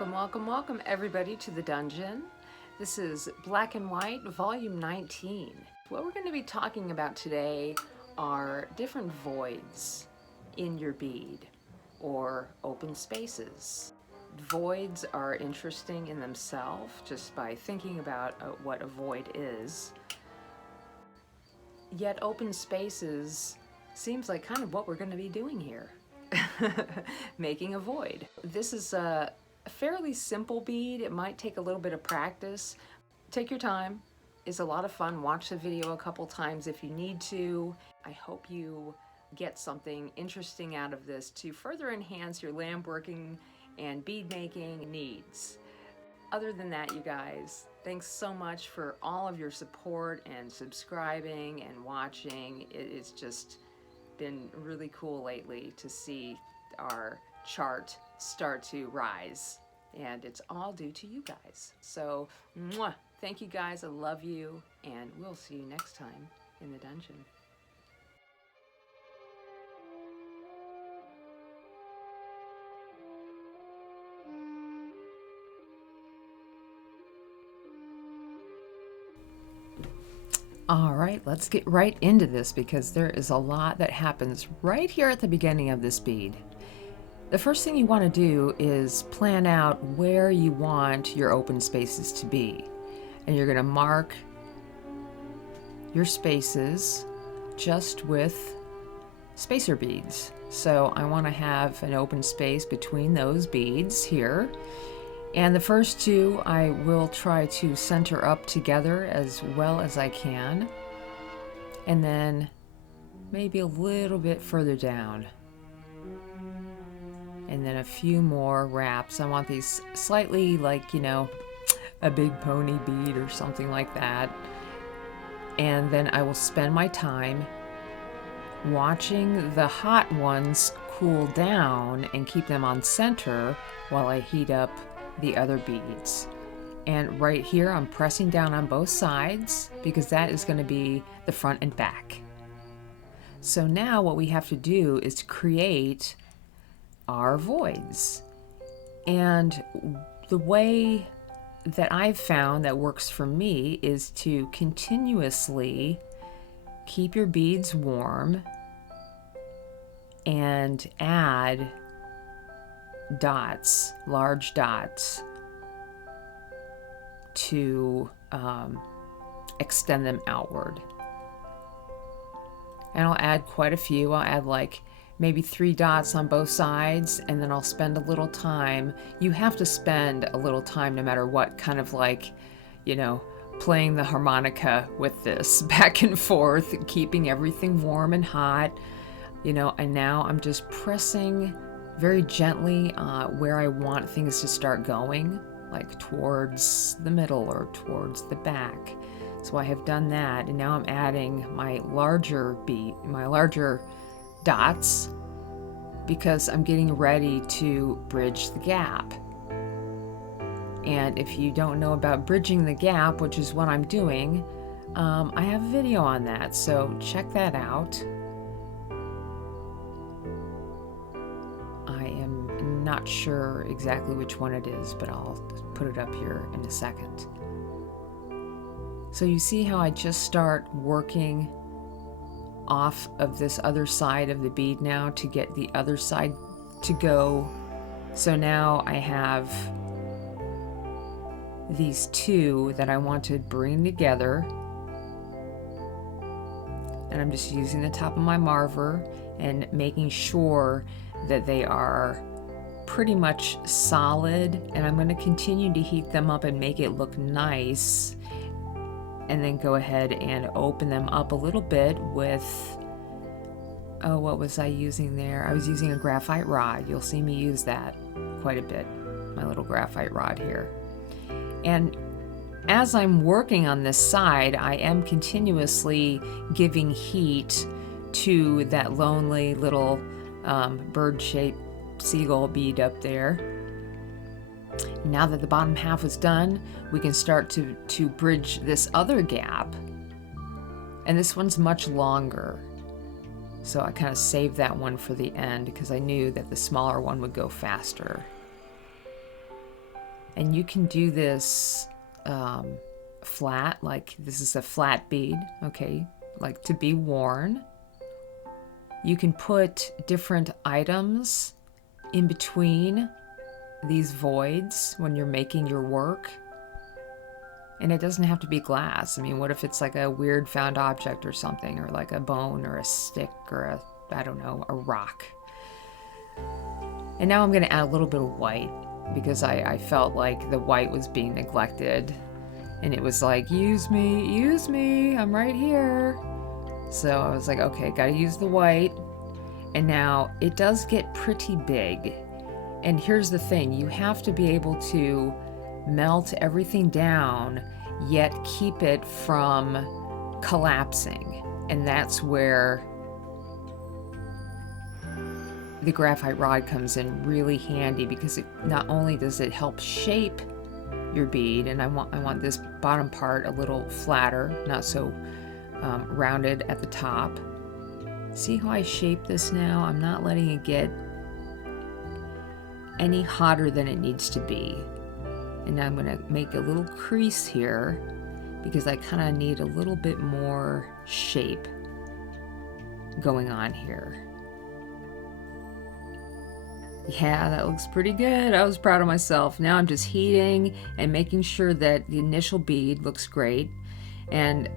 Welcome everybody to the dungeon. This is Black and White, Volume 19. What we're going to be talking about today are different voids in your bead, or open spaces. Voids are interesting in themselves just by thinking about what a void is. Yet open spaces seems like kind of what we're going to be doing here. Making a void. This is a fairly simple bead. It might take a little bit of practice. Take your time. It's a lot of fun. Watch the video a couple times if you need to. I hope you get something interesting out of this to further enhance your lampworking and bead making needs. Other than that, you guys, thanks so much for all of your support and subscribing and watching. It's just been really cool lately to see our chart start to rise, and it's all due to you guys. So thank you guys, I love you, and we'll see you next time in the dungeon. All right, let's get right into this because there is a lot that happens right here at the beginning of this bead. The first thing you want to do is plan out where you want your open spaces to be. And you're going to mark your spaces just with spacer beads. So I want to have an open space between those beads here. And the first two I will try to center up together as well as I can. And then maybe a little bit further down. And then a few more wraps. I want these slightly like, a big pony bead or something like that. And then I will spend my time watching the hot ones cool down and keep them on center while I heat up the other beads. And right here I'm pressing down on both sides because that is going to be the front and back. So now what we have to do is create our voids. And the way that I've found that works for me is to continuously keep your beads warm and add dots, large dots, to extend them outward. And I'll add quite a few. I'll add like maybe 3 dots on both sides, and then I'll spend a little time. You have to spend a little time no matter what, kind of like, playing the harmonica with this back and forth, keeping everything warm and hot, and now I'm just pressing very gently where I want things to start going, like towards the middle or towards the back. So I have done that, and now I'm adding my larger dots because I'm getting ready to bridge the gap. And if you don't know about bridging the gap, which is what I'm doing, I have a video on that, so check that out. I am not sure exactly which one it is, but I'll put it up here in a second. So you see how I just start working off of this other side of the bead now to get the other side to go. So now I have these two that I want to bring together, and I'm just using the top of my marver and making sure that they are pretty much solid, and I'm going to continue to heat them up and make it look nice, and then go ahead and open them up a little bit with, what was I using there? I was using a graphite rod. You'll see me use that quite a bit, my little graphite rod here. And as I'm working on this side, I am continuously giving heat to that lonely little bird-shaped seagull bead up there. Now that the bottom half is done, we can start to bridge this other gap. And this one's much longer. So I kind of saved that one for the end because I knew that the smaller one would go faster. And you can do this flat, like this is a flat bead, okay, like to be worn. You can put different items in between these voids when you're making your work. And it doesn't have to be glass. I mean, what if it's like a weird found object or something, or like a bone or a stick or a, I don't know, a rock. And now I'm going to add a little bit of white because I felt like the white was being neglected. And it was like, use me, I'm right here. So I was like, okay, gotta use the white. And now it does get pretty big. And here's the thing, you have to be able to melt everything down, yet keep it from collapsing. And that's where the graphite rod comes in really handy, because it not only does it help shape your bead, and I want this bottom part a little flatter, not so rounded at the top. See how I shape this now? I'm not letting it get any hotter than it needs to be. And now I'm going to make a little crease here because I kind of need a little bit more shape going on here. Yeah, that looks pretty good. I was proud of myself. Now I'm just heating and making sure that the initial bead looks great. And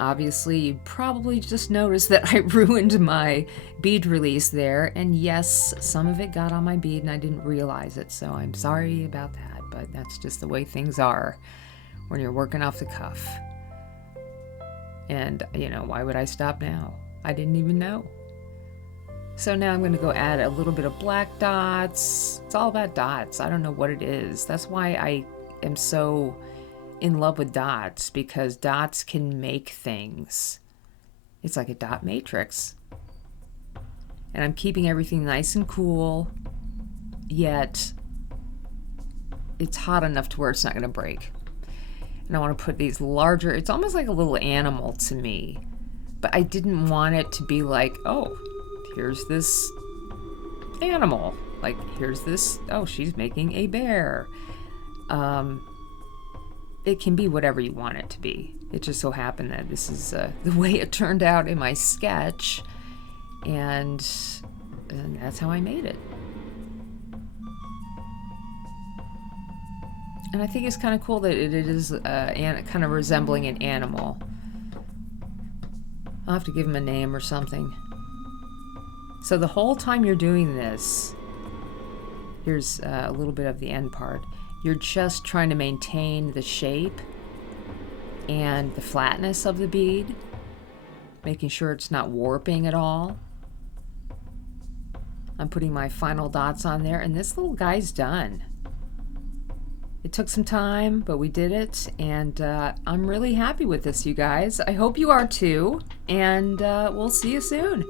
obviously you probably just noticed that I ruined my bead release there. And yes, some of it got on my bead and I didn't realize it. So I'm sorry about that, but that's just the way things are when you're working off the cuff. And, you know, why would I stop now? I didn't even know. So now I'm going to go add a little bit of black dots. It's all about dots. I don't know what it is. That's why I am so in love with dots, because dots can make things. It's like a dot matrix. And I'm keeping everything nice and cool, yet it's hot enough to where it's not going to break. And I want to put these larger, it's almost like a little animal to me, but I didn't want it to be like, oh, here's this animal. Like, here's this, oh, she's making a bear. It can be whatever you want it to be. It just so happened that this is the way it turned out in my sketch, and that's how I made it. And I think it's kind of cool that it is kind of resembling an animal. I'll have to give him a name or something. So the whole time you're doing this, here's a little bit of the end part. You're just trying to maintain the shape and the flatness of the bead, making sure it's not warping at all. I'm putting my final dots on there, and this little guy's done. It took some time, but we did it, and I'm really happy with this, you guys. I hope you are too, and we'll see you soon.